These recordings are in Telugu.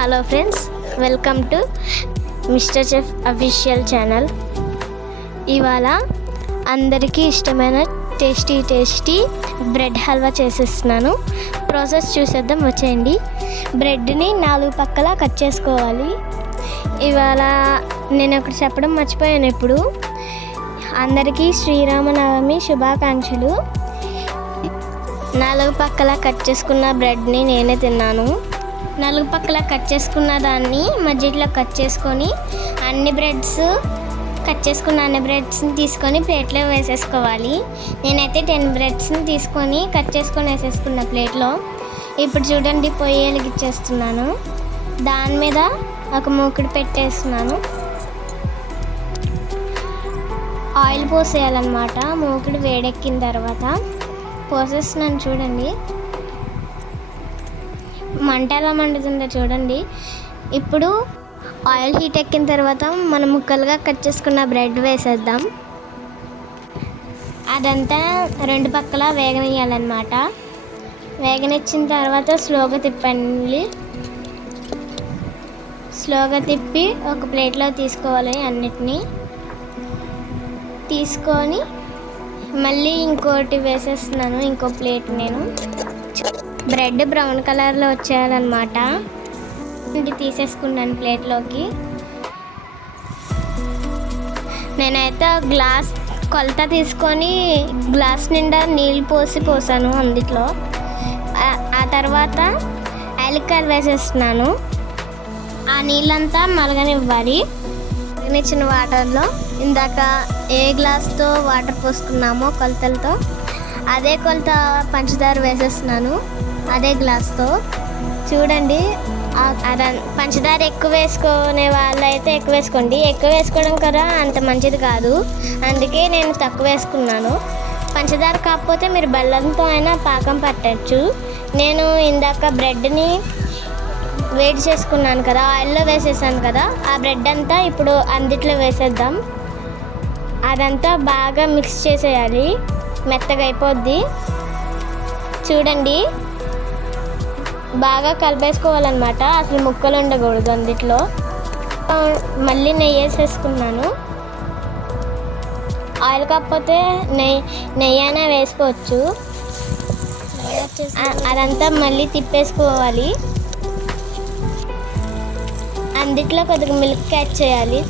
Hello friends, welcome to mister chef official channel. ఇవాళ అందరికీ ఇష్టమైన టేస్టీ బ్రెడ్ హల్వా చేసేస్తున్నాను. ప్రాసెస్ చూసేద్దాం, వచ్చేయండి. బ్రెడ్ని 4 పక్కల కట్ చేసుకోవాలి. ఇవాళ నేను ఒకటి చెప్పడం మర్చిపోయాను. ఇప్పుడు అందరికీ శ్రీరామనవమి శుభాకాంక్షలు. 4 పక్కల కట్ చేసుకున్న బ్రెడ్ని నేనే తిన్నాను. 4 పక్కల కట్ చేసుకున్న దాన్ని మధ్యలో కట్ చేసుకొని కట్ చేసుకున్న అన్ని బ్రెడ్స్ని తీసుకొని ప్లేట్లో వేసేసుకోవాలి. నేనైతే 10 బ్రెడ్స్ని తీసుకొని కట్ చేసుకొని వేసేసుకున్న ప్లేట్లో. ఇప్పుడు చూడండి, పొయ్యి వెలిగించేస్తున్నాను. దాని మీద ఒక మూకుడు పెట్టేస్తున్నాను. ఆయిల్ పోసేయాలన్నమాట. మూకుడు వేడెక్కిన తర్వాత పోసేస్తున్నాను. చూడండి మంట ఎలా మండుతుందో చూడండి. ఇప్పుడు ఆయిల్ హీట్ ఎక్కిన తర్వాత మనం ముక్కలుగా కట్ చేసుకున్న బ్రెడ్ వేసేద్దాం. అదంతా 2 పక్కల వేగనియాలన్నమాట. వేగనిచ్చిన తర్వాత స్లోగా తిప్పి ఒక ప్లేట్లో తీసుకోవాలి. అన్నిటినీ తీసుకొని మళ్ళీ ఇంకోటి వేసేస్తున్నాను. ఇంకో ప్లేట్ నేను బ్రెడ్ బ్రౌన్ కలర్లో వచ్చేయాలన్నమాట. ఇది తీసేసుకున్నాను ప్లేట్లోకి. నేనైతే గ్లాస్ కొలత తీసుకొని గ్లాస్ నిండా నీళ్ళు పోసాను అందులో. ఆ తర్వాత యాలక్కాయలు వేసేస్తున్నాను. ఆ నీళ్ళంతా మరగనివ్వాలి. మరగనిచ్చిన వాటర్లో ఇందాక ఏ గ్లాస్తో వాటర్ పోసుకున్నామో కొలతలతో అదే కొలత పంచదార వేసేస్తున్నాను. అదే గ్లాస్తో. చూడండి, పంచదార ఎక్కువ వేసుకునే వాళ్ళు అయితే ఎక్కువ వేసుకోండి. ఎక్కువ వేసుకోవడం కదా అంత మంచిది కాదు, అందుకే నేను తక్కువ వేసుకున్నాను. పంచదార కాకపోతే మీరు బెల్లంతో అయినా పాకం పట్టచ్చు. నేను ఇందాక బ్రెడ్ని వేడి చేసుకున్నాను కదా, ఆయిల్లో వేసేసాను కదా, ఆ బ్రెడ్ అంతా ఇప్పుడు అందుట్లో వేసేద్దాం. అదంతా బాగా మిక్స్ చేసేయాలి, మెత్తగా అయిపోద్ది. చూడండి, బాగా కలిపేసుకోవాలన్నమాట. అసలు ముక్కలు ఉండకూడదు అందుట్లో. మళ్ళీ నెయ్యి వేసేసుకున్నాను. ఆయిల్ కాకపోతే నెయ్యి అయినా వేసుకోవచ్చు. అదంతా మళ్ళీ తిప్పేసుకోవాలి. అందుట్లో కొద్దిగా మిల్క్ యాడ్ చేయాలి.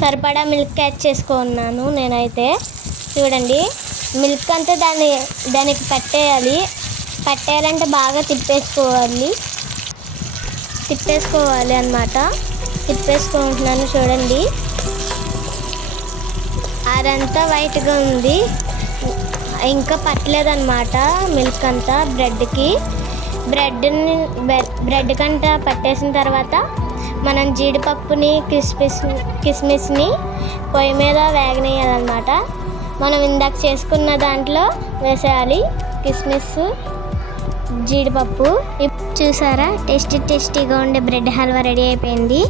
సరిపడా మిల్క్ యాడ్ చేసుకున్నాను నేనైతే. చూడండి, మిల్క్ అంతా దానికి పట్టేయాలంటే బాగా తిప్పేసుకోవాలి అన్నమాట. తిప్పేసుకుంటున్నాను. చూడండి, అదంతా వైట్గా ఉంది, ఇంకా పట్టలేదన్నమాట మిల్క్ అంతా బ్రెడ్కి. బ్రెడ్ కంట పట్టేసిన తర్వాత మనం జీడిపప్పుని కిస్మిస్ని పొయ్యి మీద వేగనేయాలన్నమాట. మనం ఇందాక చేసుకున్న దాంట్లో వేసేయాలి కిస్మిస్, జీడిపప్పు. చూసారా, టేస్టీగా ఉండే బ్రెడ్ హల్వా రెడీ అయిపోయింది.